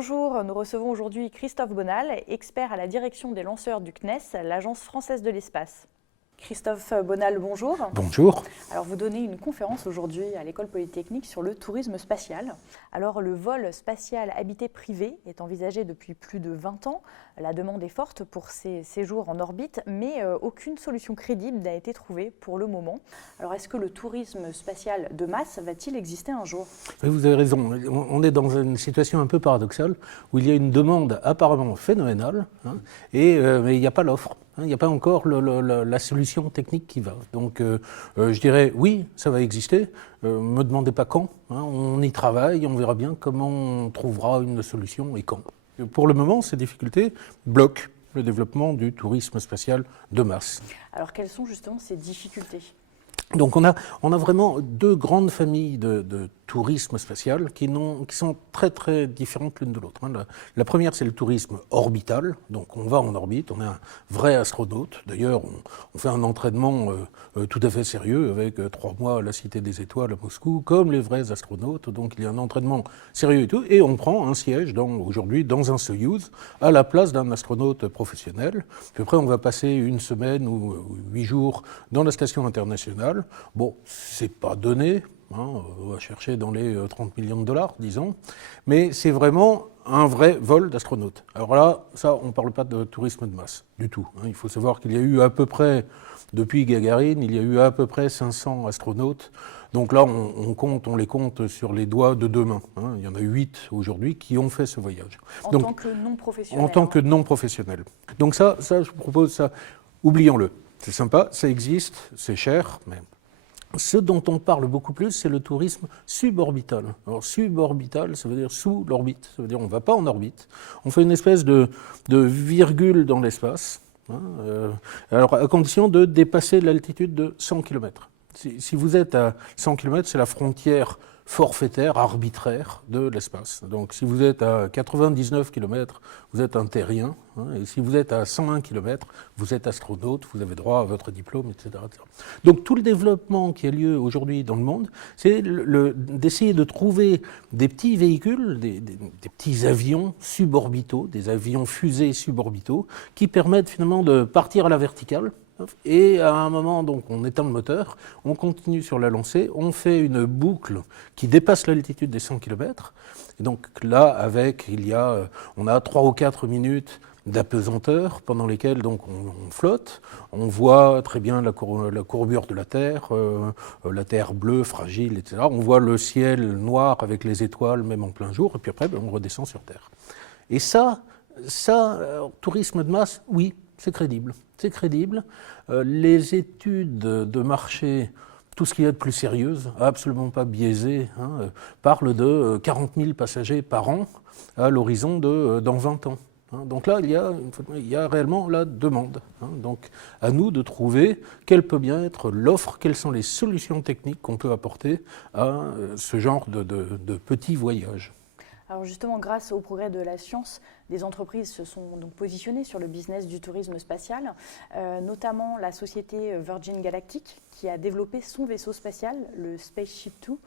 Bonjour, nous recevons aujourd'hui Christophe Bonal, expert à la direction des lanceurs du CNES, l'Agence française de l'espace. Christophe Bonal, bonjour. Bonjour. Alors vous donnez une conférence aujourd'hui à l'École Polytechnique sur le tourisme spatial. Alors le vol spatial habité privé est envisagé depuis plus de 20 ans. La demande est forte pour ces séjours en orbite, mais aucune solution crédible n'a été trouvée pour le moment. Alors est-ce que le tourisme spatial de masse va-t-il exister un jour ? Oui, vous avez raison. On est dans une situation un peu paradoxale où il y a une demande apparemment phénoménale, mais il n'y a pas l'offre. Il n'y a pas encore la solution technique qui va. Donc je dirais oui, ça va exister. Me demandez pas quand. On y travaille, on verra bien comment on trouvera une solution et quand. Pour le moment, ces difficultés bloquent le développement du tourisme spatial de masse. Alors quelles sont justement ces difficultés ? Donc on a vraiment deux grandes familles de tourisme spatial qui sont très très différentes l'une de l'autre. La première, c'est le tourisme orbital, donc on va en orbite, on est un vrai astronaute. D'ailleurs, on fait un entraînement tout à fait sérieux avec 3 mois à la Cité des Étoiles à Moscou, comme les vrais astronautes. Donc il y a un entraînement sérieux et tout, et on prend un siège aujourd'hui dans un Soyouz à la place d'un astronaute professionnel. Puis après, on va passer une semaine ou 8 jours dans la station internationale. Bon, c'est pas donné. On va chercher dans les 30 millions de dollars, disons, mais c'est vraiment un vrai vol d'astronautes. Alors là, ça, on ne parle pas de tourisme de masse, du tout. Il faut savoir qu'il y a eu à peu près, depuis Gagarine, il y a eu à peu près 500 astronautes. Donc là, on les compte sur les doigts de 2 mains. Il y en a 8 aujourd'hui qui ont fait ce voyage. En tant que non professionnel. En tant que non professionnel. Donc ça, je vous propose ça, oublions-le. C'est sympa, ça existe, c'est cher, mais... Ce dont on parle beaucoup plus, c'est le tourisme suborbital. Alors suborbital, ça veut dire sous l'orbite, ça veut dire on ne va pas en orbite. On fait une espèce de virgule dans l'espace, alors à condition de dépasser l'altitude de 100 km. Si vous êtes à 100 km, c'est la frontière forfaitaire, arbitraire de l'espace. Donc si vous êtes à 99 km, vous êtes un terrien, et si vous êtes à 101 km, vous êtes astronaute, vous avez droit à votre diplôme, etc. etc. Donc tout le développement qui a lieu aujourd'hui dans le monde, c'est d'essayer de trouver des petits véhicules, des petits avions suborbitaux, des avions fusées suborbitaux, qui permettent finalement de partir à la verticale. Et à un moment, donc, on éteint le moteur, on continue sur la lancée, on fait une boucle qui dépasse l'altitude des 100 km. Et donc là, on a 3 ou 4 minutes d'apesanteur pendant lesquelles donc, on flotte. On voit très bien la courbure de la Terre bleue, fragile, etc. On voit le ciel noir avec les étoiles, même en plein jour. Et puis après, on redescend sur Terre. Et ça, tourisme de masse, oui, c'est crédible. C'est crédible. Les études de marché, tout ce qui est de plus sérieuse, absolument pas biaisé, parlent de 40 000 passagers par an à l'horizon dans 20 ans. Donc là, il y a réellement la demande. Donc à nous de trouver quelle peut bien être l'offre, quelles sont les solutions techniques qu'on peut apporter à ce genre de petits voyages. Alors justement, grâce au progrès de la science, des entreprises se sont donc positionnées sur le business du tourisme spatial, notamment la société Virgin Galactic qui a développé son vaisseau spatial, le Spaceship Two.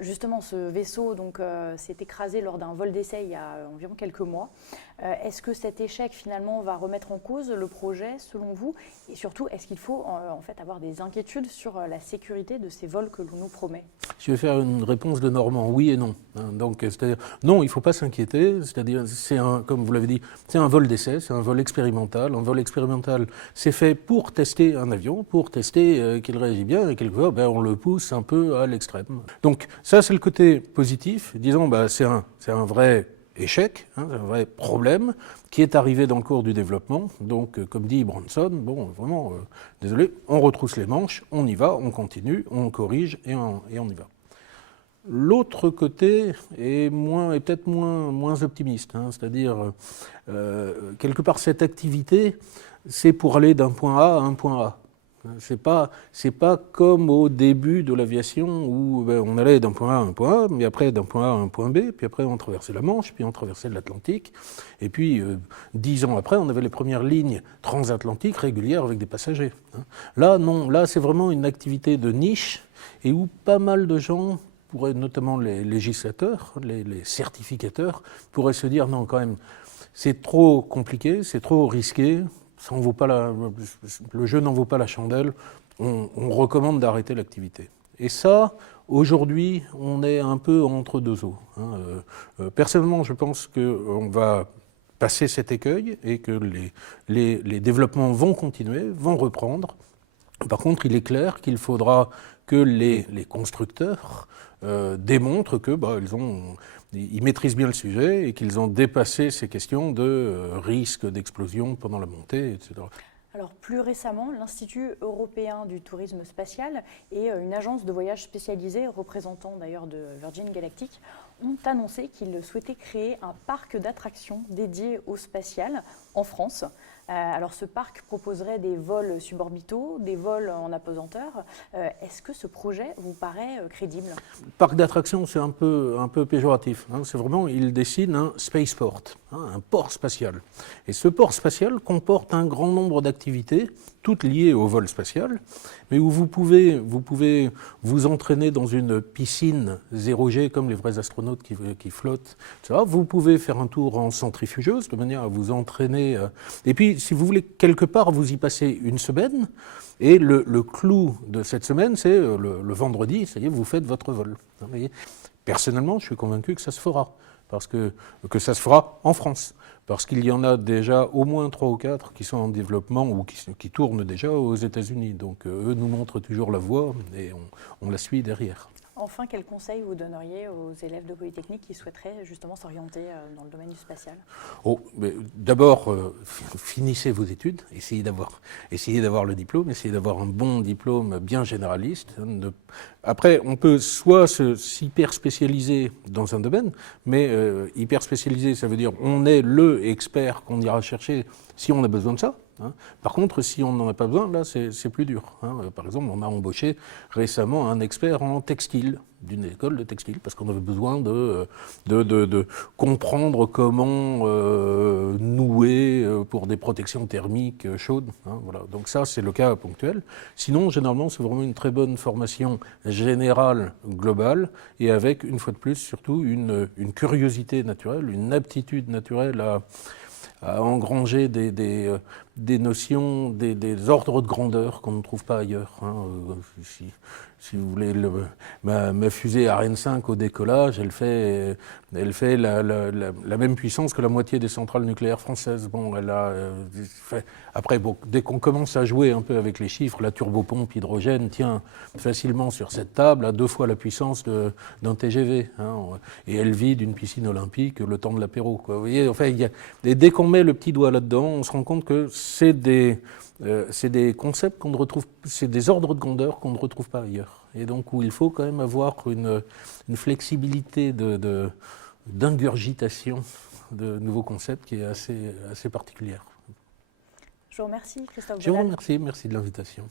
Justement, ce vaisseau s'est écrasé lors d'un vol d'essai il y a environ quelques mois. Est-ce que cet échec finalement va remettre en cause le projet selon vous ? Et surtout, est-ce qu'il faut en fait avoir des inquiétudes sur la sécurité de ces vols que l'on nous promet ? Je vais faire une réponse de Normand, oui et non. Donc, c'est-à-dire, non, il ne faut pas s'inquiéter, c'est-à-dire, comme vous l'avez dit, c'est un vol d'essai, c'est un vol expérimental. Un vol expérimental, c'est fait pour tester un avion, pour tester qu'il réagit bien, et quelquefois, on le pousse un peu à l'extrême. Donc, ça, c'est le côté positif. Disons, c'est un vrai échec, un vrai problème qui est arrivé dans le cours du développement. Donc, comme dit Branson, vraiment, désolé, on retrousse les manches, on y va, on continue, on corrige et on y va. L'autre côté est peut-être moins optimiste, c'est-à-dire, quelque part, cette activité, c'est pour aller d'un point A à un point A. C'est pas comme au début de l'aviation où on allait d'un point A à un point A, mais après d'un point A à un point B, puis après on traversait la Manche, puis on traversait l'Atlantique, et puis 10 ans après on avait les premières lignes transatlantiques régulières avec des passagers. Là non, là c'est vraiment une activité de niche et où pas mal de gens pourraient, notamment les législateurs, les certificateurs, pourraient se dire non, quand même, c'est trop compliqué, c'est trop risqué, ça en vaut pas le jeu n'en vaut pas la chandelle, on recommande d'arrêter l'activité. Et ça, aujourd'hui, on est un peu entre deux eaux. Personnellement, je pense qu'on va passer cet écueil et que les développements vont continuer, vont reprendre. Par contre, il est clair qu'il faudra que les constructeurs démontrent que ils maîtrisent bien le sujet et qu'ils ont dépassé ces questions de risque d'explosion pendant la montée, etc. Alors plus récemment, l'Institut européen du tourisme spatial et une agence de voyage spécialisée, représentant d'ailleurs de Virgin Galactic, ont annoncé qu'ils souhaitaient créer un parc d'attractions dédié au spatial en France. Alors ce parc proposerait des vols suborbitaux, des vols en apesanteur. Est-ce que ce projet vous paraît crédible ? Parc d'attractions, c'est un peu péjoratif. C'est vraiment, il dessine un spaceport, un port spatial. Et ce port spatial comporte un grand nombre d'activités, toutes liées au vol spatial, mais où vous pouvez vous entraîner dans une piscine 0G, comme les vrais astronautes qui flottent, etc. Vous pouvez faire un tour en centrifugeuse, de manière à vous entraîner. Et puis, si vous voulez, quelque part, vous y passez une semaine, et le clou de cette semaine, c'est le vendredi, ça y est, vous faites votre vol. Vous voyez ? Personnellement, je suis convaincu que ça se fera, parce que ça se fera en France. Parce qu'il y en a déjà au moins 3 ou 4 qui sont en développement ou qui tournent déjà aux États-Unis. Donc eux nous montrent toujours la voie et on la suit derrière. Enfin, quel conseil vous donneriez aux élèves de Polytechnique qui souhaiteraient justement s'orienter dans le domaine du spatial ? D'abord, finissez vos études, essayez d'avoir le diplôme, essayez d'avoir un bon diplôme bien généraliste. Après, on peut soit s'hyper spécialiser dans un domaine, mais hyper spécialisé, ça veut dire on est le expert qu'on ira chercher si on a besoin de ça. Par contre, si on n'en a pas besoin, là, c'est plus dur. Par exemple, on a embauché récemment un expert en textile, d'une école de textile, parce qu'on avait besoin de comprendre comment nouer pour des protections thermiques chaudes. Voilà. Donc ça, c'est le cas ponctuel. Sinon, généralement, c'est vraiment une très bonne formation générale, globale, et avec, une fois de plus, surtout une curiosité naturelle, une aptitude naturelle à engranger des notions, des ordres de grandeur qu'on ne trouve pas ailleurs. Si vous voulez, ma fusée Ariane 5 au décollage, elle fait la même puissance que la moitié des centrales nucléaires françaises. Après, dès qu'on commence à jouer un peu avec les chiffres, la turbopompe hydrogène tient facilement sur cette table à 2 fois la puissance d'un TGV. Et elle vide une piscine olympique le temps de l'apéro. Vous voyez, enfin, dès qu'on met le petit doigt là-dedans, on se rend compte que c'est des concepts qu'on ne retrouve, c'est des ordres de grandeur qu'on ne retrouve pas ailleurs. Et donc où il faut quand même avoir une flexibilité d'ingurgitation de nouveaux concepts qui est assez particulière. Je vous remercie, Christophe Bonal. Je vous remercie, merci de l'invitation.